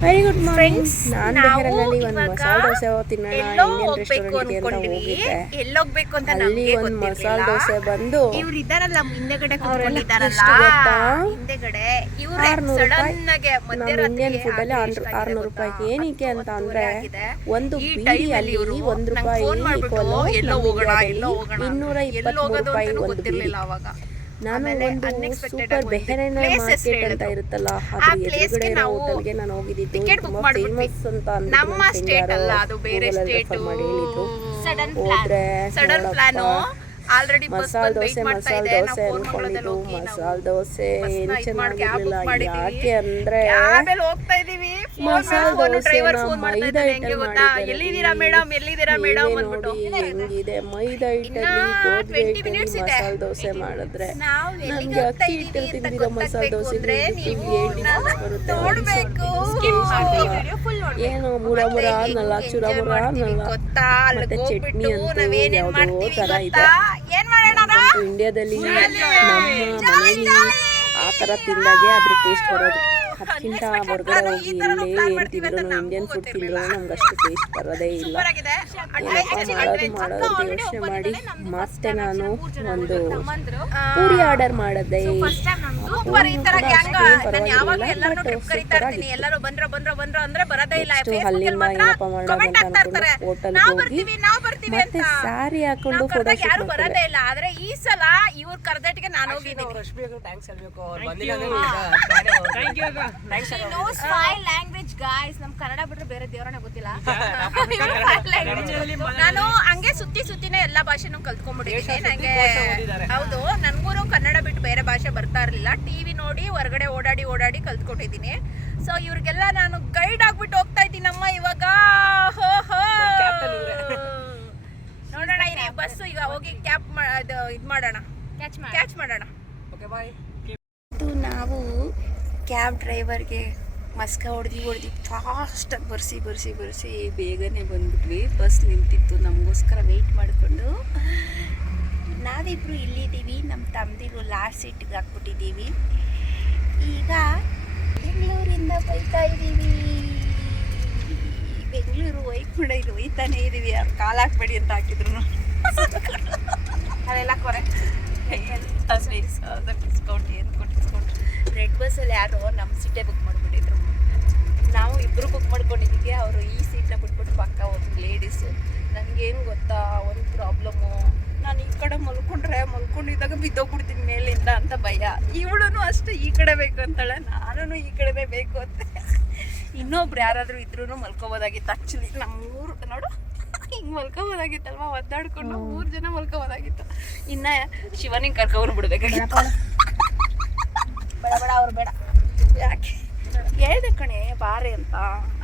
Very good morning friends ನಾನು ಮಸಾಲೆ ದೋಸೆ ತಿನ್ನೋಣ ಎಲ್ಲೋ ಹೋಗ್ಬೇಕು ಅನ್ಕೊಂಡ್ವಿ. ಎಲ್ಲೋಗ್ಬೇಕು ಅಂತ ಅಲ್ಲಿ ನಮ್ಗೆ ಒಂದು ಮಸಾಲೆ ದೋಸೆ ಬಂದು ಇವ್ರು ಇದಾರಲ್ಲ ಹಿಂದೆಗಡೆ ಗೊತ್ತಾ? ಹಿಂದೆಗಡೆ ಇವ್ರು. ಸಡನ್ ಆಗಿ ಇಂಡಿಯನ್ ಫುಡ್ ಅಲ್ಲಿ ಆರ್ನೂರು ರೂಪಾಯಿ ಏನಕ್ಕೆ ಅಂತ ಅಂದ್ರೆ ಒಂದು ಬೀಡಿ ಅಲ್ಲಿ ಒಂದು ರೂಪಾಯಿ ಎಲ್ಲೋ ಹೋಗೋಣ ಎಲ್ಲೋ ಹೋಗೋಣ ಇನ್ನೂರ ಇಪ್ಪತ್ತು ರೂಪಾಯಿ ಒಂದು ಬೀಡಿ ಗೊತ್ತಿರ್ಲಿಲ್ಲ ಅವಾಗ. ನಾನು ಒಂದು ಸೂಪರ್ ಬೆಹರೇನ ಮಾರ್ಕೆಟ್ ಅಂತ ಇರುತ್ತಲ್ಲ ಅದ್ರ ಎದುರುಗಡೆ ಇರೋ ಹೋಟೆಲ್ಗೆ ನಾನು ಹೋಗಿದ್ದಿದ್ದು ತುಂಬಾ. ಫೇಮಸ್ ಅಂತ ನಮ್ಮ ಸ್ಟೇಟ್ ಅಲ್ಲ ಅದು ಬೇರೆ ಸ್ಟೇಟ್ ಸಡನ್ ಹೋದ್ರೆ sudden plan already bus masala dosa masala dosa ಅನ್ಕೊಂಡಿದ್ದು masala dosa ಏನ್ ಚೆನ್ನಾಗಿರ್ಲಿಲ್ಲ ಯಾಕೆ ಅಂದ್ರೆ ಮಸಾಲೆ ದೋಸೆನ ಮೈದಾ ಹಿಟ್ಟಲ್ಲಿ ಮಾಡಿದ್ದಾರೆ. ಮೇಡಮ್ ಎಲ್ಲಿದ್ದೀರಾ ಮೇಡಮ್ ನೋಡಿ ಅಂದ್ಬಿಟ್ಟು. ಹೆಂಗಿದೆ? ಮೈದಾ ಇನ್ನ ಹಿಟ್ಟಲ್ಲಿ ಗೋಧಿ 20 ಹಿಟ್ಟಲ್ಲಿ minutes ಇದೆ. ಮಸಾಲೆ ದೋಸೆ ಮಾಡಿದ್ರೆ. ನಾವು ಎಲ್ಲಿಗೆ ನಮ್ಗೆ ಅಕ್ಕಿ ಹಿಟ್ಟಲ್ಲಿ ಅಂತ ತಿಂದಿರೋ ಮಸಾಲೆ ದೋಸೆ ಡಿಫ್ರೆನ್ಸ್ ಬರುತ್ತೆ ಏನು ಏನು ಮುರ ಮುರ ಅನ್ನಲ್ಲ ಚುರ ಮುರ ಅನ್ನಲ್ಲ ಗೊತ್ತಾ? ಮತ್ತೆ ಚಟ್ನಿ ಅಂತೂ ಯಾವುದೋ ಥರ ಇದೆ. ಇಂಡಿಯಾದಲ್ಲಿ ನಮ್ಮ ಆ ತರ ತಿಂದಾಗೆ ಅದ್ರ ಟೇಸ್ಟ್ ಬರೋದು. ಅದಕ್ಕಿಂತ ಹೊರಗಡೆ ಹೋಗಿ ಇಲ್ಲೇ ಏನು ತಿಂದ್ರು ಇಂಡಿಯನ್ ಫುಡ್ ತಿಂದ್ರು ನಮ್ಗೆ ಅಷ್ಟು ಟೇಸ್ಟ್ ಬರೋದೇ ಇಲ್ಲ. ಮಾಡೋದು ಮಾಡೋದು ಯೋಚನೆ ಮಾಡಿ? ಮತ್ತೆ ನಾನು ಒಂದು ಪೂರಿ ಆರ್ಡರ್ ಮಾಡಿದ್ದೆ ಸೂಪರ್ ಈ ತರ ಗ್ಯಾಂಗ್ ನಾನು ಯಾವಾಗ ಪರವಾಗಿರ್ಲಿಲ್ಲ, ಎಲ್ಲರೂ ಕರಿತಾ ಇರ್ತೀನಿ. ಎಲ್ಲರೂ ಬಂದ್ರ ಬಂದ್ರ ಬಂದ್ರ ಅಂದ್ರೆ ಬರೋದೇ ಇಲ್ಲ. Next Facebook ಮಾತ್ರ ಏನಪ್ಪ ಮಾಡೋದು ಅಂತ ಇರ್ತಾರೆ. ಅನ್ಕೊಂಡು ನಾವು ಹೋಗಿ ಬರ್ತೀವಿ ನಾವು ಬರ್ತೀವಿ ಮತ್ತೆ ಅಂತ. ಸ್ಯಾರಿ ಹಾಕೊಂಡು ಫೋಟೋ ಯಾರು ಶೂಟ್ ಬರೋದೇ ಇಲ್ಲ. ಆದ್ರೆ ಈ ಸಲ ಇವ್ರ ಕರ್ದಟ್ಟಿಗೆ ನಾನು ಹೋಗಿದ್ದೀನಿ. Language guys ನಮ್ ಕನ್ನಡ ಬಿಟ್ರೆ ಬೇರೆ ದೇವರನ್ನ ಗೊತ್ತಿಲ್ಲ. ನಾನು ಹಂಗೆ ಸುತ್ತಿ ಸುತ್ತಿನೇ ಎಲ್ಲಾ ಭಾಷೆನೂ ಕಲ್ತ್ಕೊಂಡ್ಬಿಟ್ಟಿದ್ದೀನಿ. ನಂಗೆ ಹೌದು ನನ್ಗೂ ಕನ್ನಡ ಬಿಟ್ಟು ಬೇರೆ ಭಾಷೆ ಬರ್ತಾ ಇರ್ಲಿಲ್ಲ. ಟಿವಿ ನೋಡಿ ಹೊರಗಡೆ ಓಡಾಡಿ ಓಡಾಡಿ ಕಲ್ತ್ಕೊಂಡಿದ್ದೀನಿ ಸೊ ಇವ್ರಿಗೆಲ್ಲ ನಾನು ಗೈಡ್ ಆಗ್ಬಿಟ್ಟು ಹೋಗ್ತಾ ಇದ್ದೀನಮ್ಮ ಇವಾಗ. ಹೋ ಹೋ. ನೋಡೋಣ ಇರಿ ಬಸ್ ಈಗ ಹೋಗಿ ಕ್ಯಾಪ್ ಇದು ಮಾಡೋಣ. ಕ್ಯಾಚ್ ಮಾಡೋಣ. ಓಕೆ ಬಾಯ್ ಇದು ನಾವು ಕ್ಯಾಬ್ ಡ್ರೈವರ್ಗೆ ಮಸ್ಕ ಹೊಡೆದು ಹೊಡೆದು ಫಾಸ್ಟಾಗಿ ಬರ್ಸಿ ಬರ್ಸಿ ಬರ್ಸಿ ಬೇಗನೆ ಬಂದ್ಬಿಟ್ವಿ. ಬಸ್ ನಿಂತಿತ್ತು. ನಮಗೋಸ್ಕರ ವೆಯ್ಟ್ ಮಾಡಿಕೊಂಡು ನಾವಿಬ್ರು ಇಲ್ಲಿದ್ದೀವಿ. ನಮ್ಮ ತಂದಿಗೂ ಲಾಸ್ಟ್ ಸೀಟ್ಗೆ ಹಾಕ್ಬಿಟ್ಟಿದ್ದೀವಿ. ಈಗ ಬೆಂಗಳೂರಿಂದ ಬೈತಾ ಇದ್ದೀವಿ. ಬೆಂಗಳೂರು ಒಯ್ಕೊಂಡ ಕೂಡ ಇದು ಒಯ್ತಾನೆ ಇದ್ದೀವಿ. ಅವ್ರು ಕಾಲು ಹಾಕ್ಬೇಡಿ ಅಂತ ಹಾಕಿದ್ರು ಅದೆಲ್ಲ ಕೊರೆ ಡಿಸ್ಕೌಂಟ್ ಏನು ಡಿಸ್ಕೌಂಟ್ ರೆಡ್ ಬಸ್ಸಲ್ಲಿ ಯಾರೋ ನಮ್ಮ ಸೀಟೇ ಬುಕ್ ಮಾಡಿಬಿಟ್ಟಿದ್ರು. ನಾವು ಇಬ್ಬರು ಬುಕ್ ಮಾಡ್ಕೊಂಡಿದ್ದಕ್ಕೆ ಅವರು ಈ ಸೀಟ್ನ ಬಿಟ್ಬಿಟ್ಟು ಪಕ್ಕ ಒಂದು ಲೇಡೀಸು ನನಗೇನು ಗೊತ್ತಾ ಒಂದು ಪ್ರಾಬ್ಲಮ್ಮು ನಾನು ಈ ಕಡೆ ಮಲ್ಕೊಂಡ್ರೆ ಮಲ್ಕೊಂಡಿದ್ದಾಗ ಬಿದ್ದೋಗ್ಬಿಡ್ತೀನಿ ಮೇಲಿಂದ ಅಂತ ಭಯ. ಇವಳು ಅಷ್ಟೇ ಈ ಕಡೆ ಬೇಕು ಅಂತಾಳೆ. ನಾನು ಈ ಕಡೆನೇ ಬೇಕು ಅಂತ. ಇನ್ನೊಬ್ರು ಯಾರಾದರೂ ಇದ್ರೂ ಮಲ್ಕೋಬೋದಾಗಿತ್ತು. ಆ್ಯಕ್ಚುಲಿ ನಮ್ಮ ಊರು ನೋಡು. ಹಿಂಗೆ ಮಲ್ಕೋಬೋದಾಗಿತ್ತಲ್ವ? ಒದ್ದಾಡ್ಕೊಂಡು ಮೂರು ಜನ ಮಲ್ಕೋಬೋದಾಗಿತ್ತು. ಇನ್ನು ಶಿವನಿಗೆ ಕರ್ಕೊಂಡು ಬಿಡ್ಬೇಕಾಗಿತ್ತು ಬೇಡ ಬೇಡ ಅವ್ರು ಬೇಡ. ಯಾಕೆ? ಹೇಳ್ದೆ ಕಣೆ, ಬಾರೆ ಅಂತ.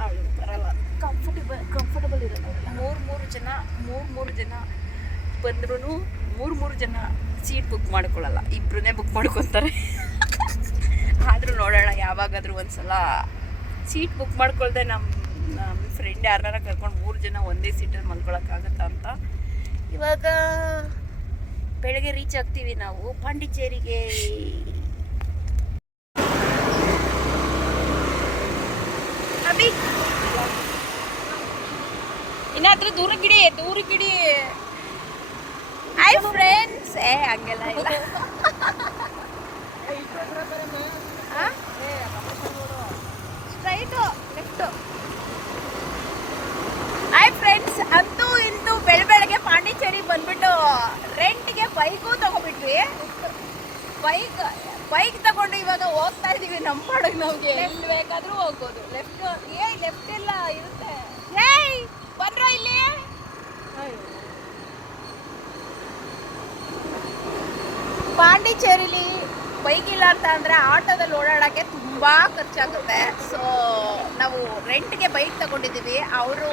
ಅವಳು ಬರಲ್ಲ. ಕಂಫರ್ಟೇಬಲ್ ಕಂಫರ್ಟಬಲ್ ಇರಲ್ಲ. ಮೂರು ಮೂರು ಜನ, ಮೂರು ಮೂರು ಜನ ಬಂದ್ರೂ ಮೂರು ಮೂರು ಜನ ಸೀಟ್ ಬುಕ್ ಮಾಡ್ಕೊಳ್ಳಲ್ಲ. ಇಬ್ಬರನ್ನೇ ಬುಕ್ ಮಾಡ್ಕೊತಾರೆ. ಆದರೂ ನೋಡೋಣ, ಯಾವಾಗಾದರೂ ಒಂದ್ಸಲ ಸೀಟ್ ಬುಕ್ ಮಾಡ್ಕೊಳ್ದೆ ನಮ್ಮ ನಮ್ಮ ಫ್ರೆಂಡ್ ಯಾರನ್ನಾರ ಕರ್ಕೊಂಡು ಮೂರು ಜನ ಒಂದೇ ಸೀಟಲ್ಲಿ ಮಲ್ಕೊಳಕ್ಕಾಗತ್ತಾ ಅಂತ. ಇವಾಗ ಬೆಳಗ್ಗೆ ರೀಚ್ ಆಗ್ತೀವಿ ನಾವು. ಪಾಂಡಿಚೇರಿಗೆ ಇನ್ನಾದ್ರೂ ದೂರ ಗಿಡಿ ಹಾಯ್ ಫ್ರೆಂಡ್ಸ್ ಏ ಹಂಗೆಲ್ಲ ಇಲ್ಲ. ಸ್ಟ್ರೈಟು ಲೆಫ್ಟು ಹಾಯ್ ಫ್ರೆಂಡ್ಸ್ ಅಂತೂ ಇಂತೂ ಬೆಳ ಬೆಳಗ್ಗೆ ಪಾಂಡಿಚೇರಿ ಬಂದ್ಬಿಟ್ಟು ರೆಂಟ್ಗೆ ಬೈಕು ತಗೊಬಿಟ್ವಿ ಬೈಕ್ ಬೈಕ್ ತಗೊಂಡು ಇವಾಗ ಹೋಗ್ತಾ ಇದೀವಿ ನಮ್ಮ ಪಾಡಿಗೆ ನಮಗೆ ಎಲ್ಲಿ ಬೇಕಾದ್ರೂ ಹೋಗ್ಬೋದು. ಲೆಫ್ಟ್ ಏಯ್ ಲೆಫ್ಟ್ ಎಲ್ಲ ಇರುತ್ತೆ. ಏಯ್ ಬಂದ್ರ ಇಲ್ಲಿ? ಪಾಂಡಿಚೇರಿಲಿ ಬೈಕ್ ಇಲ್ಲ ಅಂತ ಅಂದ್ರೆ ಆಟೋದಲ್ಲಿ ಓಡಾಡಕ್ಕೆ ತುಂಬಾ ಖರ್ಚಾಗುತ್ತೆ. ಸೊ ನಾವು ರೆಂಟ್ಗೆ ಬೈಕ್ ತಗೊಂಡಿದ್ದೀವಿ. ಅವರು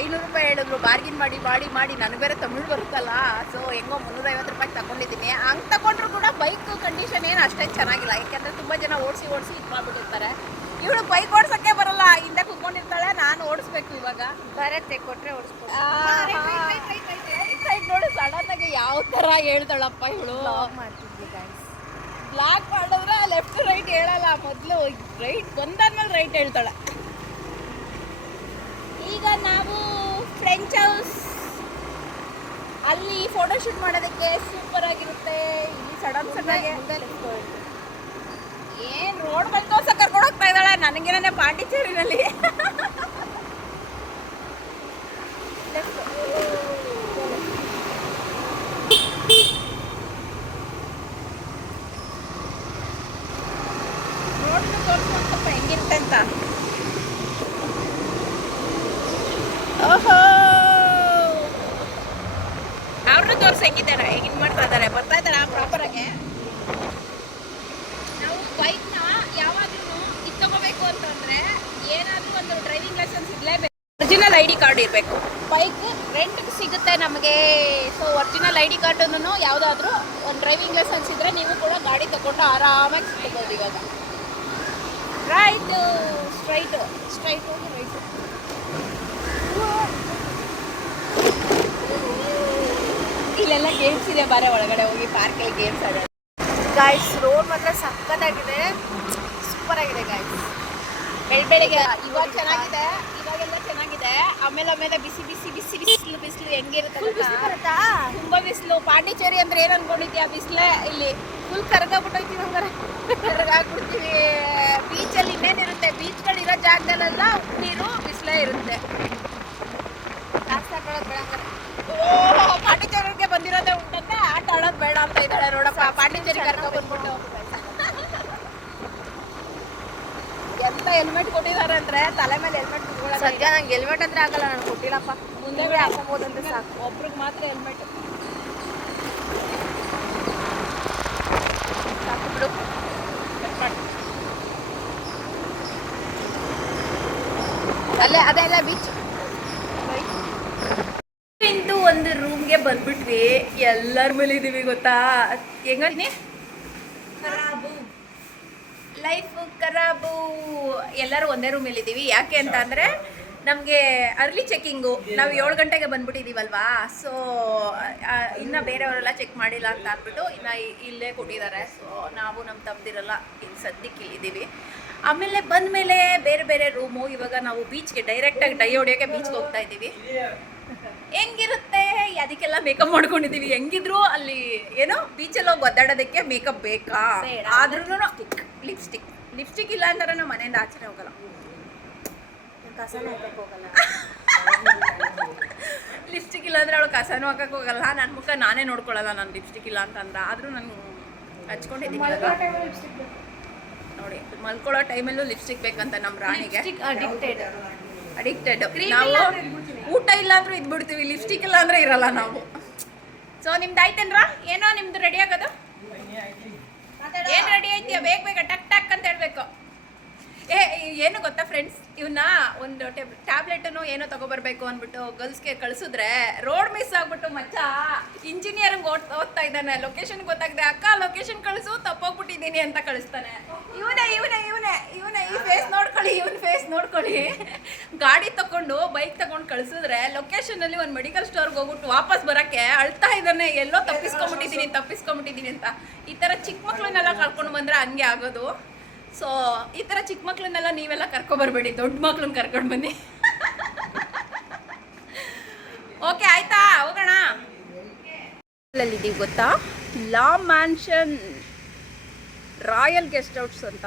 ಐನೂರು ರೂಪಾಯಿ ಹೇಳಿದ್ರು ಬಾರ್ಗಿನ್ ಮಾಡಿ ಮಾಡಿ ಮಾಡಿ. ನನಗೆ ಬೇರೆ ತಮಿಳು ಬರುತ್ತಲ್ಲ. ಸೊ ಹೆಂಗೋ ಮುನ್ನೂರೈವತ್ತು ರೂಪಾಯಿ ತಗೊಂಡಿದ್ದೀನಿ. ಹಂಗ್ ತಗೊಂಡ್ರು ಕೂಡ ಬೈಕ್ ಕಂಡೀಷನ್ ಏನು ಅಷ್ಟೇ ಚೆನ್ನಾಗಿಲ್ಲ. ಯಾಕೆಂದ್ರೆ ತುಂಬಾ ಜನ ಓಡಿಸಿ ಓಡಿಸಿ ಇದು ಮಾಡ್ಬಿಟ್ಟಿರ್ತಾರೆ. ಇವಳು ಬೈಕ್ ಓಡ್ಸಕ್ಕೆ ಬರಲ್ಲ ಹಿಂದೆ ಕುತ್ಕೊಂಡಿರ್ತಾಳೆ ನಾನು ಓಡಿಸ್ಬೇಕು ಇವಾಗ. ಬರತ್ತೆ ಕೊಟ್ರೆ ಓಡಿಸ್ಬೇಕು ನೋಡು ಸಡನ್ ಆಗಿ ಯಾವ ತರ ಹೇಳ್ತಾಳಪ್ಪ ಇವಳು. ಬ್ಲಾಕ್ ಮಾಡಿದ್ರೆ ಲೆಫ್ಟ್ ರೈಟ್ ಹೇಳಲ್ಲ. ಮೊದಲು ರೈಟ್ ಬಂದಾದ್ಮೇಲೆ ರೈಟ್ ಹೇಳ್ತಾಳೆ. ಈಗ ನಾವು ಫ್ರೆಂಚ್ ಹೌಸ್ ಅಲ್ಲಿ ಫೋಟೋ ಶೂಟ್ ಮಾಡೋದಕ್ಕೆ ಸೂಪರ್ ಆಗಿರುತ್ತೆ. ಇಲ್ಲಿ ಸಡನ್ ಸಡನ್ ಏನು ರೋಡ್ ಬಂದು ಕರ್ಕೊಂಡು ಹೋಗ್ತಾ ಇದ್ದಾಳೆ? ನನಗೇನೇ ಪಾಂಡಿಚೇರಿನಲ್ಲಿ Let's go. ರೋಡ್ ತೋರಿಸು ಸ್ವಲ್ಪ ಹೆಂಗಿರುತ್ತೆ ಅಂತ ಓಹೋ ಅವ್ರನ್ನ ತೋರ್ಸಿ ಹೆಂಗಿದ್ದಾರೆ ಹೆಂಗ್ ಮಾಡ್ತಾ ಇದ್ದಾರೆ ಬರ್ತಾ ಇದ್ದಾರಾ ಪ್ರಾಪರ್ ಆಗಿ ನಾವು ಬೈಕ್ನ ಯಾವಾಗಲೂ ಇದು ತಗೋಬೇಕು ಅಂತಂದ್ರೆ ಏನಾದರೂ ಒಂದು ಡ್ರೈವಿಂಗ್ ಲೈಸೆನ್ಸ್ ಇರಲೇಬೇಕು ಒರಿಜಿನಲ್ ಐ ಡಿ ಕಾರ್ಡ್ ಇರಬೇಕು ಬೈಕ್ ರೆಂಟ್ಗೆ ಸಿಗುತ್ತೆ ನಮಗೆ ಸೊ ಒರಿಜಿನಲ್ ಐ ಡಿ ಕಾರ್ಡನ್ನು ಯಾವುದಾದ್ರೂ ಒಂದು ಡ್ರೈವಿಂಗ್ ಲೈಸೆನ್ಸ್ ಇದ್ರೆ ನೀವು ಕೂಡ ಗಾಡಿ ತಗೊಂಡು ಆರಾಮಾಗಿ ಸಿಗ್ಬೋದು ಇವಾಗ. ರೈಟು ಸ್ಟ್ರೈಟು ಸ್ಟ್ರೈಟ್ ಹೋಗಿ ರೈಟು ಇಲ್ಲೆಲ್ಲ ಗೇಮ್ಸ್ ಇದೆ ಬಾರೆ ಒಳಗಡೆ ಹೋಗಿ ಪಾರ್ಕಲ್ಲಿ ಗೇಮ್ಸ್ ಆಡೋದು. ಗಾಯ್ಸ್ ರೋಡ್ ಮಾತ್ರ ಸಕ್ಕತ್ತಾಗಿದೆ ಸೂಪರ್ ಆಗಿದೆ ಗಾಯ್ಸ್ ಬೆಳ್ ಬೆಳಿಗ್ಗೆ ಇವಾಗ ಚೆನ್ನಾಗಿದೆ ಚೆನ್ನಾಗಿದೆ. ಆಮೇಲೆ ಆಮೇಲೆ ಬಿಸಿ ಬಿಸಿ ಬಿಸಿ ಬಿಸಿಲು ಬಿಸಿಲು ಹೆಂಗಿರುತ್ತೆ ಗೊತ್ತಾ? ತುಂಬಾ ಬಿಸಿಲು. ಪಾಂಡಿಚೇರಿ ಅಂದ್ರೆ ಏನ್ ಅನ್ಕೊಂಡಿದ್ಯಾ ಬಿಸಿಲೇ ಇಲ್ಲಿ ಫುಲ್ ಕರ್ಗಾಗ್ಬಿಟ್ಟೈತಿ ಹಂಗಾರೆ ಬೀಚ್ ಬೀಚಲ್ಲಿ ಇನ್ನೇನಿರುತ್ತೆ? ಬೀಚ್ಗಳಿರೋ ಜಾಗದಲ್ಲೆಲ್ಲ ಉಪ್ಪು ನೀರು ಬಿಸಿಲೇ ಇರುತ್ತೆ. ಓ ಪಾಂಡಿಚೇರಿಗೆ ಬಂದಿರೋದೇ ಉಂಟಂತೆ? ಆಟ ಆಡೋದ್ ಬೇಡ ಅಂತ ಇದ್ದಾಳೆ ನೋಡಪ್ಪ. ಪಾಂಡಿಚೇರಿ ಕರ್ಕೊಂಡ್ಬಿಟ್ಟು ಬಂದ್ಬಿಟ್ಟು. ಎಂತ ಹೆಲ್ಮೆಟ್ ಕೊಟ್ಟಿದ್ದಾರೆ ಅಂದ್ರೆ ತಲೆ ಮೇಲೆ ಹೆಲ್ಮೆಟ್ ಸದ್ಯ ನಂಗೆ ಹೆಲ್ಮೆಟ್ ಅಂದ್ರೆ ಆಗಲ್ಲ ನಾನು ಕೊಟ್ಟಿಲ್ಲಪ್ಪ. ಮುಂದೆ ಹಾಕೊಂಬೋದಂದ್ರೆ ಸಾಕು. ಒಬ್ರಿಗೆ ಮಾತ್ರ ಹೆಲ್ಮೆಟ್ ಬಿಡು. ಅಲ್ಲೇ ಅದೆಲ್ಲ ಬೀಚ್ ಇಂದು ಒಂದು ರೂಮ್ಗೆ ಬಂದ್ಬಿಟ್ವಿ. ಎಲ್ಲರ ಮೇಲೆ ಇದೀವಿ ಗೊತ್ತಾ? ಹೆಂಗ್ ಖರಾಬು ಲೈಫು ಖರಾಬು ಎಲ್ಲರೂ ಒಂದೇ ರೂಮಲ್ಲಿ ಇದ್ದೀವಿ ಯಾಕೆ ಅಂತ ಅಂದರೆ ನಮಗೆ ಅರ್ಲಿ ಚೆಕ್ಕಿಂಗು ನಾವು ಏಳು ಗಂಟೆಗೆ ಬಂದ್ಬಿಟ್ಟಿದೀವಲ್ವಾ? ಸೊ ಇನ್ನು ಬೇರೆಯವರೆಲ್ಲ ಚೆಕ್ ಮಾಡಿಲ್ಲ ಅಂತ ಅಂದ್ಬಿಟ್ಟು ಇನ್ನು ಇಲ್ಲೇ ಕೊಟ್ಟಿದ್ದಾರೆ ಸೊ ನಾವು ನಮ್ಮ ತಮ್ಮದಿರಲ್ಲ ಇಲ್ಲಿ ಸದ್ಯಕ್ಕೆ ಇಲ್ಲಿದ್ದೀವಿ. ಆಮೇಲೆ ಬಂದಮೇಲೆ ಬೇರೆ ಬೇರೆ ರೂಮು ಇವಾಗ ನಾವು ಬೀಚ್ಗೆ ಡೈರೆಕ್ಟಾಗಿ ಡೈ ಹೊಡಿಯೋಕ್ಕೆ ಬೀಚ್ಗೆ ಹೋಗ್ತಾ ಇದ್ದೀವಿ. ಹೆಂಗಿರುತ್ತೆ? ಅದಕ್ಕೆಲ್ಲ ಮೇಕಪ್ ಮಾಡ್ಕೊಂಡಿದೀವಿ ಹೆಂಗಿದ್ರು ಅಲ್ಲಿ ಏನೋ ಬೀಚಲ್ಲಿ ಹೋಗಿ ಒದ್ದಾಡೋದಕ್ಕೆ ಮೇಕಪ್ ಬೇಕಾ? ಆದ್ರೂ ಆದ್ರೂ ಲಿಪ್ಸ್ಟಿಕ್. ಲಿಪ್ಸ್ಟಿಕ್ ಇಲ್ಲ ಅಂದ್ರೆ ನಾವು ಮನೆಯಿಂದ ಆಚೆ ಹೋಗಲ್ಲ. ಕಸನ ಹಾಕಕ್ ಹೋಗಲ್ಲ. ಲಿಪ್ಸ್ಟಿಕ್ ಇಲ್ಲ ಅಂದ್ರೆ ಅವಳು ಕಸನೂ ಹಾಕಕ್ಕೆ ಹೋಗಲ್ಲ. ನನ್ನ ಮುಖ ನಾನೇ ನೋಡ್ಕೊಳ್ಳಲ್ಲ ನಾನು ಲಿಪ್ಸ್ಟಿಕ್ ಇಲ್ಲ ಅಂತಂದ್ರೆ. ಆದ್ರೂ ನಾನು ಹಚ್ಕೊಂಡಿದ್ದೀನಿ. ನೋಡಿ ಮಲ್ಕೊಳ್ಳೋ ಟೈಮಲ್ಲೂ ಲಿಪ್ಸ್ಟಿಕ್ ಬೇಕಂತ ನಮ್ಮ ರಾಣಿಗೆ. ಅಡಿಕ್ಟೆಡ್ ಅಡಿಕ್ಟೆಡ್ ನಾವು ಊಟ ಇಲ್ಲ ಅಂದ್ರೂ ಇದ್ಬಿಡ್ತೀವಿ. ಲಿಪ್ಸ್ಟಿಕ್ ಇಲ್ಲ ಅಂದ್ರೆ ಇರಲ್ಲ ನಾವು. ಸೊ ನಿಮ್ದು ಆಯ್ತೇನ್ರ? ಏನೋ ನಿಮ್ದು ರೆಡಿ ಆಗೋದು? ಏನ್ ರೆಡಿ ಐತಿಯ ಬೇಗ ಬೇಗ ಟಕ್ ಟಕ್ ಅಂತ ಹೇಳ್ಬೇಕು. ಏ, ಏನು ಗೊತ್ತಾ ಫ್ರೆಂಡ್ಸ್ ಇವನ್ನ ಒಂದು ಟ್ಯಾಬ್ಲೆಟನ್ನು ಏನೋ ತಗೊಬರ್ಬೇಕು ಅಂದ್ಬಿಟ್ಟು ಗರ್ಲ್ಸ್ಗೆ ಕಳಿಸಿದ್ರೆ ರೋಡ್ ಮಿಸ್ ಆಗ್ಬಿಟ್ಟು ಮಚ್ಚ ಇಂಜಿನಿಯರಿಂಗ್ ಓದ್ ಓದ್ತಾ ಇದ್ದಾನೆ. ಲೊಕೇಶನ್ ಗೊತ್ತಾಗಿದೆ, ಅಕ್ಕ ಲೊಕೇಶನ್ ಕಳಿಸು, ತಪ್ಪೋಗ್ಬಿಟ್ಟಿದ್ದೀನಿ ಅಂತ ಕಳಿಸ್ತಾನೆ. ಇವನೇ ಇವನೇ ಇವನೇ ಇವನೇ, ಈ ಫೇಸ್ ನೋಡ್ಕೊಳ್ಳಿ, ಇವನ್ ಫೇಸ್ ನೋಡ್ಕೊಳ್ಳಿ. ಗಾಡಿ ತಗೊಂಡು ಬೈಕ್ ತಗೊಂಡು ಕಳಿಸಿದ್ರೆ ಲೊಕೇಶನಲ್ಲಿ ಒಂದು ಮೆಡಿಕಲ್ ಸ್ಟೋರ್ಗೆ ಹೋಗ್ಬಿಟ್ಟು ವಾಪಸ್ ಬರೋಕ್ಕೆ ಅಳ್ತಾ ಇದ್ದಾನೆ. ಎಲ್ಲೋ ತಪ್ಪಿಸ್ಕೊಂಬಿಟ್ಟಿದ್ದೀನಿ ತಪ್ಪಿಸ್ಕೊಂಬಿಟ್ಟಿದ್ದೀನಿ ಅಂತ. ಈ ಥರ ಚಿಕ್ಕ ಮಕ್ಕಳನ್ನೆಲ್ಲ ಕಳ್ಕೊಂಡು ಬಂದರೆ ಹಂಗೆ ಆಗೋದು. ಸೊ ಈ ಥರ ಚಿಕ್ಕ ಮಕ್ಕಳನ್ನೆಲ್ಲ ನೀವೆಲ್ಲ ಕರ್ಕೊಬರ್ಬೇಡಿ ದೊಡ್ಡ ಮಕ್ಳನ್ನ ಕರ್ಕೊಂಡು ಬನ್ನಿ. ಓಕೆ ಆಯ್ತಾ? ಹೋಗೋಣ. ಇದೀವಿ ಗೊತ್ತಾ? La Mansion, royal guest house ಅಂತ.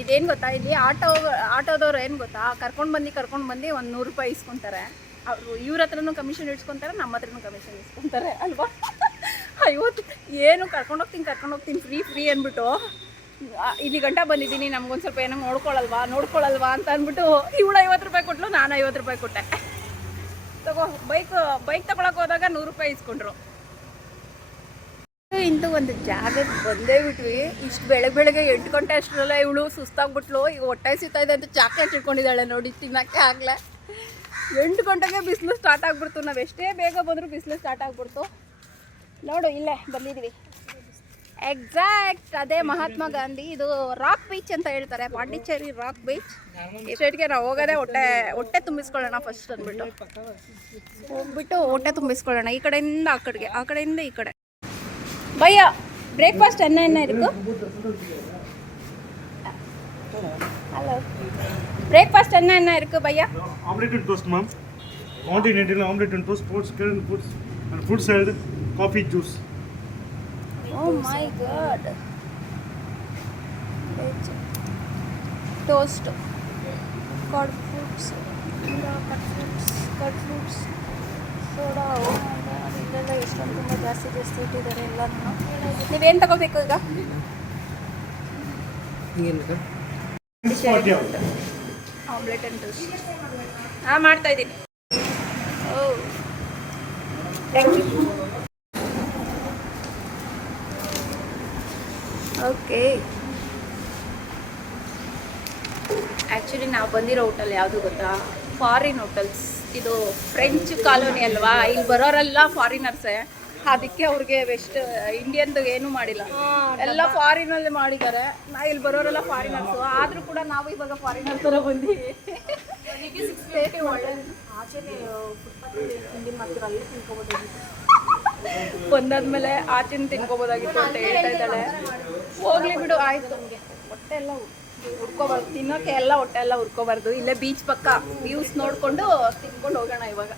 ಇದೇನು ಗೊತ್ತಾ? ಇಲ್ಲಿ ಆಟೋ, ಆಟೋದವ್ರು ಏನು ಗೊತ್ತಾ? ಕರ್ಕೊಂಡು ಬಂದು ಕರ್ಕೊಂಡು ಬಂದು ಒಂದು ನೂರು ರೂಪಾಯಿ ಇಸ್ಕೊತಾರೆ. ಅವರು ಇವ್ರ ಹತ್ರನೂ ಕಮಿಷನ್ ಇಸ್ಕೊತಾರೆ ನಮ್ಮ ಹತ್ರನೂ ಕಮಿಷನ್ ಇಸ್ಕೊತಾರೆ, ಅಲ್ವಾ? ಐವತ್ತು ಏನು ಕರ್ಕೊಂಡು ಹೋಗ್ತೀನಿ ಕರ್ಕೊಂಡು ಹೋಗ್ತೀನಿ ಫ್ರೀ ಫ್ರೀ ಅಂದ್ಬಿಟ್ಟು. ಇಲ್ಲಿ ಗಂಟ ಬಂದಿದ್ದೀನಿ, ನಮ್ಗೊಂದು ಸ್ವಲ್ಪ ಏನೋ ನೋಡ್ಕೊಳಲ್ವಾ ನೋಡ್ಕೊಳಲ್ವಾ ಅಂತ ಅಂದ್ಬಿಟ್ಟು ಇವಳು ಐವತ್ತು ರೂಪಾಯಿ ಕೊಟ್ಲು, ನಾನು ಐವತ್ತು ರೂಪಾಯಿ ಕೊಟ್ಟೆ. ತಗೋ ಬೈಕ್ ಬೈಕ್ ತಗೊಳಕ್ಕೆ ಹೋದಾಗ ನೂರು ರೂಪಾಯಿ ಇಸ್ಕೊಂಡ್ರು. ಇಂದು ಒಂದು ಜಾಗಕ್ಕೆ ಬಂದೇ ಬಿಟ್ವಿ. ಇಷ್ಟು ಬೆಳಗ್ಗೆ ಬೆಳಗ್ಗೆ ಎಂಟು ಗಂಟೆ ಅಷ್ಟರಲ್ಲ ಇವಳು ಸುಸ್ತಾಗ್ಬಿಟ್ಲು. ಈಗ ಹೊಟ್ಟೆ ಸಿಗ್ತಾ ಇದೆ ಅಂತ ಚಾಕ್ಲೇಟ್ ಇಟ್ಕೊಂಡಿದ್ದಾಳೆ ನೋಡಿ, ತಿನ್ನಕ್ಕೆ ಆಗಲ್ಲ ಎಂಟು ಗಂಟೆಗೆ ಬಿಸಿಲು ಸ್ಟಾರ್ಟ್ ಆಗ್ಬಿಡ್ತು. ನಾವು ಎಷ್ಟೇ ಬೇಗ ಬಂದರೂ ಬಿಸಿಲು ಸ್ಟಾರ್ಟ್ ಆಗ್ಬಿಡ್ತು. ನೋಡು, ಇಲ್ಲೇ ಬಂದಿದ್ದೀವಿ ಎಕ್ಸಾಕ್ಟ್ ಅದೇ ಮಹಾತ್ಮ ಗಾಂಧಿ. ಇದು ರಾಕ್ ಬೀಚ್ ಅಂತ ಹೇಳ್ತಾರೆ. ಪಾಂಡಿಚೇರಿ ರಾಕ್ ಬೀಚ್ ಈ ಸೈಡ್ಗೆ ನಾವು ಹೋಗೋದೆ ಹೊಟ್ಟೆ ಹೊಟ್ಟೆ ತುಂಬಿಸ್ಕೊಳ್ಳೋಣ ಫಸ್ಟ್ ಅಂದ್ಬಿಟ್ಟು. ಹೋಗ್ಬಿಟ್ಟು ಹೊಟ್ಟೆ ತುಂಬಿಸ್ಕೊಳ್ಳೋಣ. ಈ ಕಡೆಯಿಂದ ಆ ಕಡೆಗೆ, ಆ ಕಡೆಯಿಂದ ಈ ಕಡೆ. ಭಯ್ಯ ಬ್ರೇಕ್ಫಾಸ್ಟ್ ಎನ್ನ ಎನ್ನ ಇರುತ್ತೆ? ಹಲೋ ಬ್ರೇಕ್ಫಾಸ್ಟ್ ಎನ್ನ ಎನ್ನ ಇರುತ್ತೆ bhaiya? Omelette and toast ma'am continental omelette and toast sports foods foods coffee juice Oh my god. Toast. Cod fruits. Cut fruits. Cut fruits. Soda oh my god ಇಲ್ಲೆಲ್ಲ ಎಷ್ಟೊಂದು ತುಂಬ ಜಾಸ್ತಿ ಜಾಸ್ತಿ ಇಟ್ಟಿದ್ದಾರೆ ಎಲ್ಲನೂ ನೀವೇನು ತಗೋಬೇಕು ಈಗ Spot, yeah. Omelette and toast ಹಾಂ ಮಾಡ್ತಾ ಇದ್ದೀನಿ oh thank you okay actually ನಾವು ಬಂದಿರೋ ಹೋಟೆಲ್ ಯಾವುದು ಗೊತ್ತಾ? ಫಾರಿನ್ ಹೋಟೆಲ್ಸ್ ಇದು ಫ್ರೆಂಚ್ ಕಾಲೋನಿ ಅಲ್ವಾ? ಇಲ್ಲಿ ಬರೋರೆಲ್ಲ ಫಾರಿನರ್ಸೇ ಅದಕ್ಕೆ ಅವ್ರಿಗೆ ವೆಸ್ಟ್ ಇಂಡಿಯನ್ದು ಏನೂ ಮಾಡಿಲ್ಲ. ಎಲ್ಲ ಫಾರಿನಲ್ಲಿ ಮಾಡಿದ್ದಾರೆ. ನಾ ಇಲ್ಲಿ ಬರೋರೆಲ್ಲ ಫಾರಿನರ್ಸು ಆದರೂ ಕೂಡ ನಾವು ಇವಾಗ ಫಾರಿನರ್ ಥರ ಬಂದೀವಿ. ಒಳ್ಳೆ ಆಚೆನೆ ಫುಟ್ಪಾತ್ ತಿಂಡಿ ಮಾಡ್ತೀರ ಅಲ್ಲಿ ತಿನ್ಕೊಬೋದು. ಬಂದಾದ್ಮೇಲೆ ಆಚಿನ ತಿನ್ಕೋಬೋದಾಗಿತ್ತು ಅಂತ ಹೇಳ್ತಾ ಇದ್ದಾಳೆ. ಹೋಗ್ಲಿ ಬಿಡು, ಆಯ್ತು. ಹೊಟ್ಟೆ ಎಲ್ಲ ಹುಡ್ಕೋಬಾರ್ದು ತಿನ್ನೋಕೆ ಎಲ್ಲ ಹೊಟ್ಟೆ ಎಲ್ಲ ಹುಡ್ಕೋಬಾರ್ದು ಇಲ್ಲೇ ಬೀಚ್ ಪಕ್ಕ ವ್ಯೂಸ್ ನೋಡ್ಕೊಂಡು ತಿನ್ಕೊಂಡು ಹೋಗೋಣ ಇವಾಗ.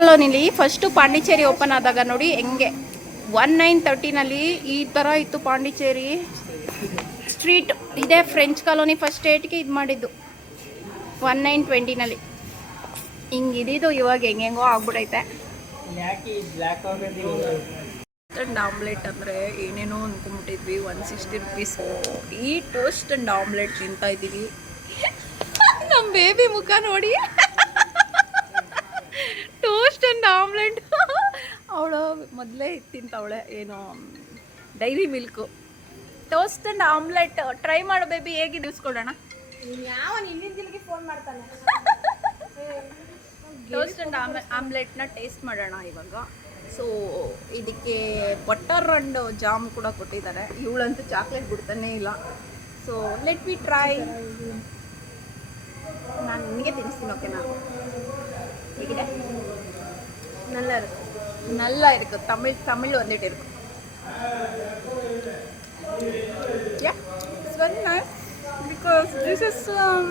ಕಾಲೋನಿಲಿ ಫಸ್ಟು ಪಾಂಡಿಚೇರಿ ಓಪನ್ ಆದಾಗ ನೋಡಿ ಹೆಂಗೆ. ಒನ್ ನೈನ್ ತರ್ಟಿನಲ್ಲಿ ಈ ಥರ ಇತ್ತು ಪಾಂಡಿಚೇರಿ. ಸ್ಟ್ರೀಟ್ ಇದೇ ಫ್ರೆಂಚ್ ಕಾಲೋನಿ ಫಸ್ಟ್ ಏಟ್ಗೆ ಇದು ಮಾಡಿದ್ದು. ಒನ್ ನೈನ್ ಟ್ವೆಂಟಿನಲ್ಲಿ ಹಿಂಗಿದ್ದು ಇವಾಗ ಹೆಂಗೆಂಗೋ ಆಗ್ಬಿಡೈತೆ. ಅಂಡ್ ಆಮ್ಲೆಟ್ ಅಂದರೆ ಏನೇನೋ ಅಂದ್ಕೊಂಬಿಟ್ಟಿದ್ವಿ ಒನ್ ಸಿಕ್ಸ್ಟಿ ರುಪೀಸ್ ಈ ಟೋಸ್ಟ್ ಅಂಡ್ ಆಮ್ಲೆಟ್ ತಿಂತಾ ಇದೀವಿ ನಮ್ಮ ಬೇಬಿ ಮುಖ ನೋಡಿ. ಟೋಸ್ಟ್ ಅಂಡ್ ಆಮ್ಲೆಟ್ ಅವಳು ಮೊದಲೇ ತಿಂತವಳೆ ಏನು Dairy Milk toast and omelette try ಮಾಡೋ ಬೇಬಿ ಹೇಗೆ ಇಸ್ಕೊಡೋಣ ಯಾವ ಫೋನ್ ಮಾಡ್ತಾನೆ? ಟೋಸ್ಟ್ ಅಂಡ್ ಆಮ್ಲೆಟ್ನ ಟೇಸ್ಟ್ ಮಾಡೋಣ ಇವಾಗ ಸೊ ಇದಕ್ಕೆ ಬಟರ್ ಅಂಡ್ ಜಾಮ್ ಕೂಡ ಕೊಟ್ಟಿದ್ದಾರೆ ಇವಳಂತೂ ಚಾಕ್ಲೇಟ್ ಬಿಡ್ತಾನೆ ಇಲ್ಲ ಸೊ ಲೆಟ್ ಬಿ ಟ್ರೈ ನಾನು ನಿನಗೆ ತಿನ್ನಿಸ್ತೀನಿ ಓಕೆನಾ ಹೇಗಿದೆ நல்லா இருக்கு நல்லா இருக்கு தமிழ் தமிழ் வந்துட்டு இருக்கு yeah it's very nice because this is um,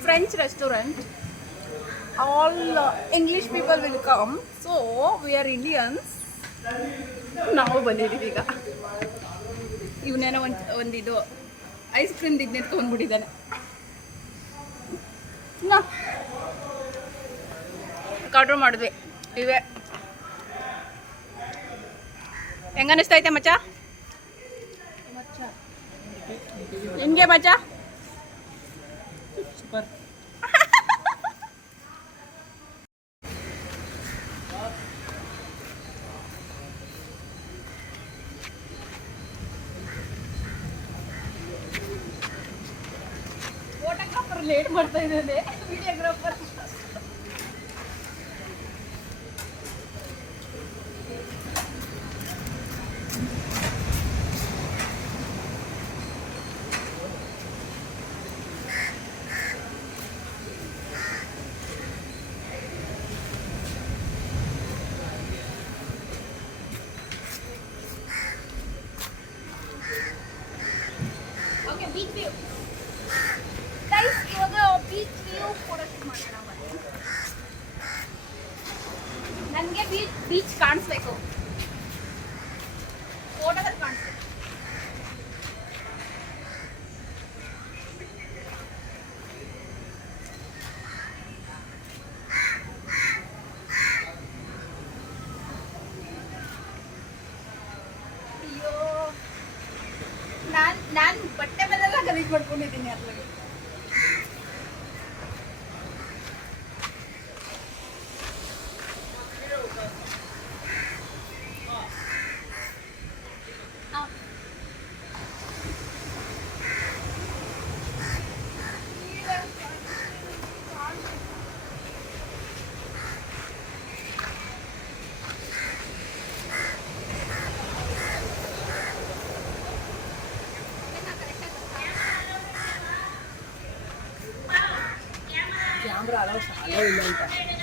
french restaurant all uh, english people will come. So we are indians. ನಾವು ಬಂದಿದ್ದೀವಿ ಈಗ. ಇವನೇನೋ ಒಂದು ಒಂದಿದು ಐಸ್ ಕ್ರೀಮ್ ಇದು ನಿಂತ್ಕೊಂಡ್ಬಿಟ್ಟಿದ್ದಾನೆ ನಾ. ಆರ್ಡ್ರ್ ಮಾಡಿದ್ವಿ. ಇವೆ. ಹೆಂಗ ಅನಿಸ್ತೈತೆ ಮಚ್ಚ. ನಿಮಗೆ ಮಚ್ಚ? ಫೋಟೋಗ್ರಾಫರ್ ಲೇಟ್ ಮಾಡ್ತಾ ಮೇಲೆಲ್ಲ ಗಲೀಜ್ ಮಾಡ್ಕೊಂಡಿದ್ದೀನಿ ಅದ್ರಾಗೆ 不拉了，啥了？你问他。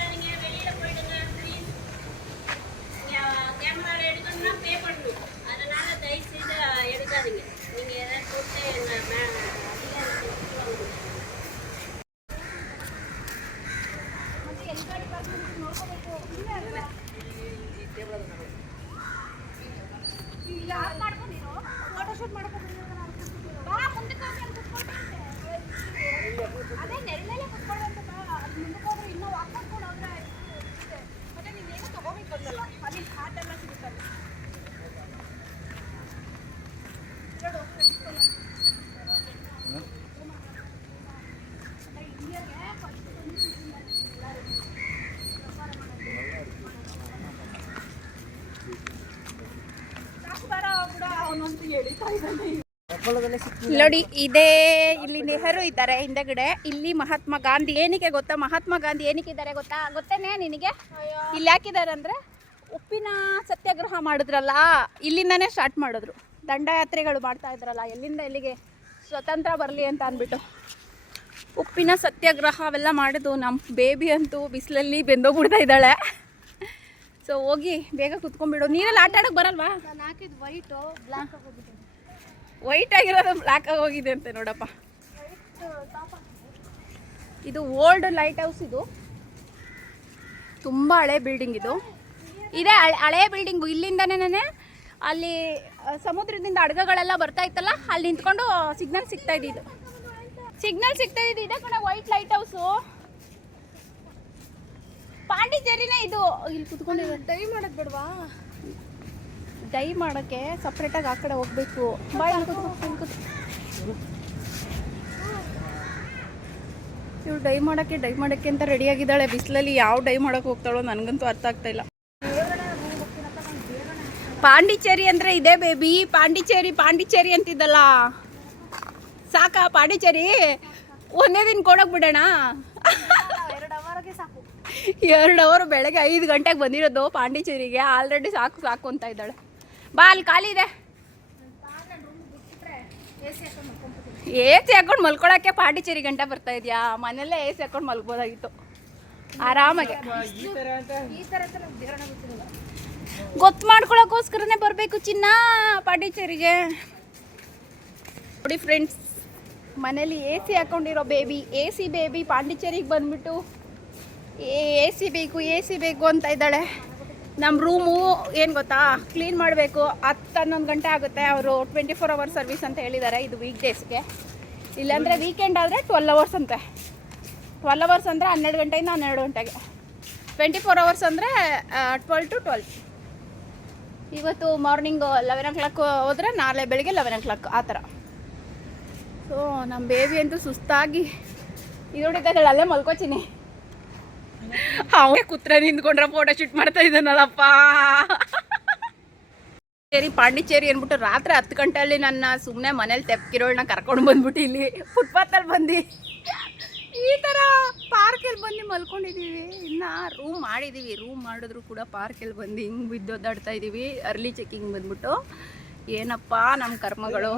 ನೋಡಿ ಇದೇ ಇಲ್ಲಿ ನೆಹರು ಇದ್ದಾರೆ ಹಿಂದೆಗಡೆ. ಇಲ್ಲಿ ಮಹಾತ್ಮ ಗಾಂಧಿ ಏನಕ್ಕೆ ಗೊತ್ತಾ? ಮಹಾತ್ಮ ಗಾಂಧಿ ಏನಕ್ಕೆ ಇದ್ದಾರೆ ಗೊತ್ತಾ? ಗೊತ್ತೇನೆ ನಿನಗೆ? ಇಲ್ಲಿ ಹಾಕಿದ್ದಾರೆ ಅಂದ್ರೆ ಉಪ್ಪಿನ ಸತ್ಯಾಗ್ರಹ ಮಾಡಿದ್ರಲ್ಲ ಇಲ್ಲಿಂದನೇ ಸ್ಟಾರ್ಟ್ ಮಾಡಿದ್ರು. ದಂಡಯಾತ್ರೆಗಳು ಮಾಡ್ತಾ ಇದ್ರಲ್ಲ ಎಲ್ಲಿಂದ ಎಲ್ಲಿಗೆ ಸ್ವತಂತ್ರ ಬರಲಿ ಅಂತ ಅಂದ್ಬಿಟ್ಟು. ಉಪ್ಪಿನ ಸತ್ಯಾಗ್ರಹ ಅವೆಲ್ಲ ಮಾಡಿದ್ದು ನಮ್ಮ ಬೇಬಿ ಅಂತೂ ಬಿಸಿಲಲ್ಲಿ ಬೆಂದೋಗ್ಬಿಡ್ತಾ ಇದ್ದಾಳೆ. ಸೊ ಹೋಗಿ ಬೇಗ ಕುತ್ಕೊಂಡ್ಬಿಡು. ನೀರಲ್ಲಿ ಆಟ ಆಡೋಕೆ ಬರಲ್ವಾ? ನಾನು ಹಾಕಿದ್ ವೈಟು ಬ್ಲ್ಯಾಕ್ ವೈಟ್ ಆಗಿರೋದು ಬ್ಲ್ಯಾಕ್ ಹೋಗಿದೆ ಅಂತೆ ನೋಡಪ್ಪ. ಇದು ಓಲ್ಡ್ ಲೈಟ್ ಹೌಸ್ ಇದು. ತುಂಬ ಹಳೆ ಬಿಲ್ಡಿಂಗ್ ಇದು. ಇದೆ, ಹಳೆ- ಬಿಲ್ಡಿಂಗ್ ಇಲ್ಲಿಂದನೇ ಅಲ್ಲಿ ಸಮುದ್ರದಿಂದ ಅಡುಗೆಗಳೆಲ್ಲ ಬರ್ತಾ ಇತ್ತಲ್ಲ, ಅಲ್ಲಿ ನಿಂತ್ಕೊಂಡು ಸಿಗ್ನಲ್ ಸಿಗ್ತಾ ಇದ್ದಿದ್ದು ಸಿಗ್ನಲ್ ಸಿಗ್ತಾ ಇದ್ದು ಇದೆ ಕಣ ವೈಟ್ ಲೈಟ್ ಹೌಸು ಪಾಂಡಿಚೇರಿನೇ ಇದು. ಇಲ್ಲಿ ಕುತ್ಕೊಂಡಿರೋ ಟೈಮ್ ಮಾಡೋದು ಬೇಡವಾ? ಡೈ ಮಾಡೋಕ್ಕೆ ಸಪ್ರೇಟಾಗಿ ಆ ಕಡೆ ಹೋಗ್ಬೇಕು. ಬಾಯ್. ಇವಳು ಡೈ ಮಾಡೋಕ್ಕೆ ಡೈ ಮಾಡೋಕ್ಕೆ ಅಂತ ರೆಡಿ ಆಗಿದ್ದಾಳೆ. ಬಿಸಿಲಲ್ಲಿ ಯಾವ ಡೈ ಮಾಡೋಕೆ ಹೋಗ್ತಾಳೋ ನನಗಂತೂ ಅರ್ಥ ಆಗ್ತಾ ಇಲ್ಲ. ಪಾಂಡಿಚೇರಿ ಅಂದರೆ ಇದೇ ಬೇಬಿ ಪಾಂಡಿಚೇರಿ ಪಾಂಡಿಚೇರಿ ಅಂತಿದ್ದಲ್ಲ. ಸಾಕಾ ಪಾಂಡಿಚೇರಿ? ಒಂದೇ ದಿನ ಕೊಡೋಕೆ ಬಿಡೋಣ. ಎರಡು ಅವರು ಬೆಳಗ್ಗೆ ಐದು ಗಂಟೆಗೆ ಬಂದಿರೋದು ಪಾಂಡಿಚೇರಿಗೆ. ಆಲ್ರೆಡಿ ಸಾಕು ಸಾಕು ಅಂತ ಇದ್ದಾಳೆ. ಬಾ, ಅಲ್ಲಿ ಖಾಲಿ ಇದೆ. ಎ ಸಿ ಹಾಕೊಂಡು ಮಲ್ಕೊಳಕ್ಕೆ ಪಾಂಡಿಚೇರಿ ಗಂಟೆ ಬರ್ತಾ ಇದೆಯಾ? ಮನೆಯಲ್ಲೇ ಎ ಸಿ ಹಾಕೊಂಡು ಮಲ್ಬೋದಾಗಿತ್ತು ಆರಾಮಾಗಿ. ಗೊತ್ತು ಮಾಡ್ಕೊಳಕ್ಕೋಸ್ಕರನೇ ಬರಬೇಕು ಚಿನ್ನ ಪಾಂಡಿಚೇರಿಗೆ. ನೋಡಿ ಫ್ರೆಂಡ್ಸ್ ಮನೇಲಿ ಎ ಸಿ ಹಾಕೊಂಡಿರೋ ಬೇಬಿ ಎ ಸಿ ಬೇಬಿ ಪಾಂಡಿಚೇರಿಗೆ ಬಂದ್ಬಿಟ್ಟು ಎ ಸಿ ಬೇಕು, ಎ ಸಿ ಬೇಕು ಅಂತ ಇದ್ದಾಳೆ. ನಮ್ಮ ರೂಮು ಏನು ಗೊತ್ತಾ? ಕ್ಲೀನ್ ಮಾಡಬೇಕು. ಹತ್ತು ಹನ್ನೊಂದು ಗಂಟೆ ಆಗುತ್ತೆ ಅವರು ಟ್ವೆಂಟಿ ಫೋರ್ ಅವರ್ ಸರ್ವಿಸ್ ಅಂತ ಹೇಳಿದ್ದಾರೆ ಇದು ವೀಕ್ ಡೇಸ್ಗೆ ಇಲ್ಲಾಂದರೆ ವೀಕೆಂಡ್ ಆದರೆ ಟ್ವೆಲ್ ಅವರ್ಸ್ ಅಂತೆ. ಟ್ವೆಲ್ ಅವರ್ಸ್ ಅಂದರೆ ಹನ್ನೆರಡು ಗಂಟೆಯಿಂದ ಹನ್ನೆರಡು ಗಂಟೆಗೆ. ಟ್ವೆಂಟಿ ಫೋರ್ ಅವರ್ಸ್ ಅಂದರೆ ಟ್ವೆಲ್ ಟು ಟ್ವೆಲ್ ಇವತ್ತು ಮಾರ್ನಿಂಗು ಲೆವೆನ್ ಓ ಕ್ಲಾಕ್ ಹೋದರೆ ನಾಳೆ ಬೆಳಿಗ್ಗೆ ಲೆವೆನ್ ಓ ಕ್ಲಾಕ್ ಆ ಥರ. ಸೊ ನಮ್ಮ ಬೇಬಿ ಅಂತೂ ಸುಸ್ತಾಗಿ ಇದೊಡಿದ್ದಾಳೆ ಅಲ್ಲೇ ಮಲ್ಕೋತೀನಿ. ಅವೇ ಕುತ್ರ ನಿಂತ್ಕೊಂಡ್ರೆ ಫೋಟೋ ಶೂಟ್ ಮಾಡ್ತಾ ಇದ್ದಾನಲ್ಲಪ್ಪ. ಸರಿ ಪಾಂಡಿಚೇರಿ ಅಂದ್ಬಿಟ್ಟು ರಾತ್ರಿ ಹತ್ತು ಗಂಟೆಯಲ್ಲಿ ನನ್ನ ಸುಮ್ಮನೆ ಮನೇಲಿ ತೆಪ್ಕಿರೋಳನ್ನ ಕರ್ಕೊಂಡು ಬಂದ್ಬಿಟ್ಟು ಇಲ್ಲಿ ಫುಟ್ಪಾತಲ್ಲಿ ಬಂದು ಈ ಥರ ಪಾರ್ಕಲ್ಲಿ ಬಂದು ಮಲ್ಕೊಂಡಿದ್ದೀವಿ. ಇನ್ನು ರೂಮ್ ಮಾಡಿದ್ದೀವಿ. ರೂಮ್ ಮಾಡಿದ್ರು ಕೂಡ ಪಾರ್ಕಲ್ಲಿ ಬಂದು ಹಿಂಗೆ ಬಿದ್ದೊದ್ದಾಡ್ತಾ ಇದ್ದೀವಿ ಅರ್ಲಿ ಚೆಕಿಂಗ್ ಬಂದ್ಬಿಟ್ಟು. ಏನಪ್ಪ ನಮ್ಮ ಕರ್ಮಗಳು?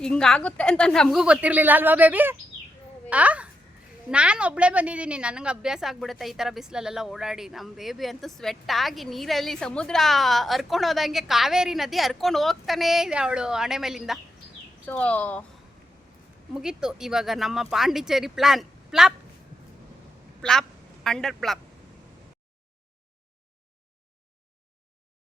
ಹಿಂಗಾಗುತ್ತೆ ಅಂತ ನಮಗೂ ಗೊತ್ತಿರಲಿಲ್ಲ ಅಲ್ವಾ ಬೇಬಿ ಆ? ನಾನು ಒಬ್ಬಳೇ ಬಂದಿದ್ದೀನಿ, ನನಗೆ ಅಭ್ಯಾಸ ಆಗ್ಬಿಡುತ್ತೆ ಈ ಥರ ಬಿಸಿಲಲ್ಲೆಲ್ಲ ಓಡಾಡಿ. ನಮ್ಮ ಬೇಬಿ ಅಂತೂ ಸ್ವೆಟ್ ಆಗಿ ನೀರಲ್ಲಿ ಸಮುದ್ರ ಹರ್ಕೊಂಡು ಹೋದಂಗೆ ಕಾವೇರಿ ನದಿ ಹರ್ಕೊಂಡು ಹೋಗ್ತಾನೇ ಇದೆ ಅವಳು ಹಣೆ ಮೇಲಿಂದ. ಸೊ ಮುಗೀತು ಇವಾಗ ನಮ್ಮ Pondicherry plan flop flop under flop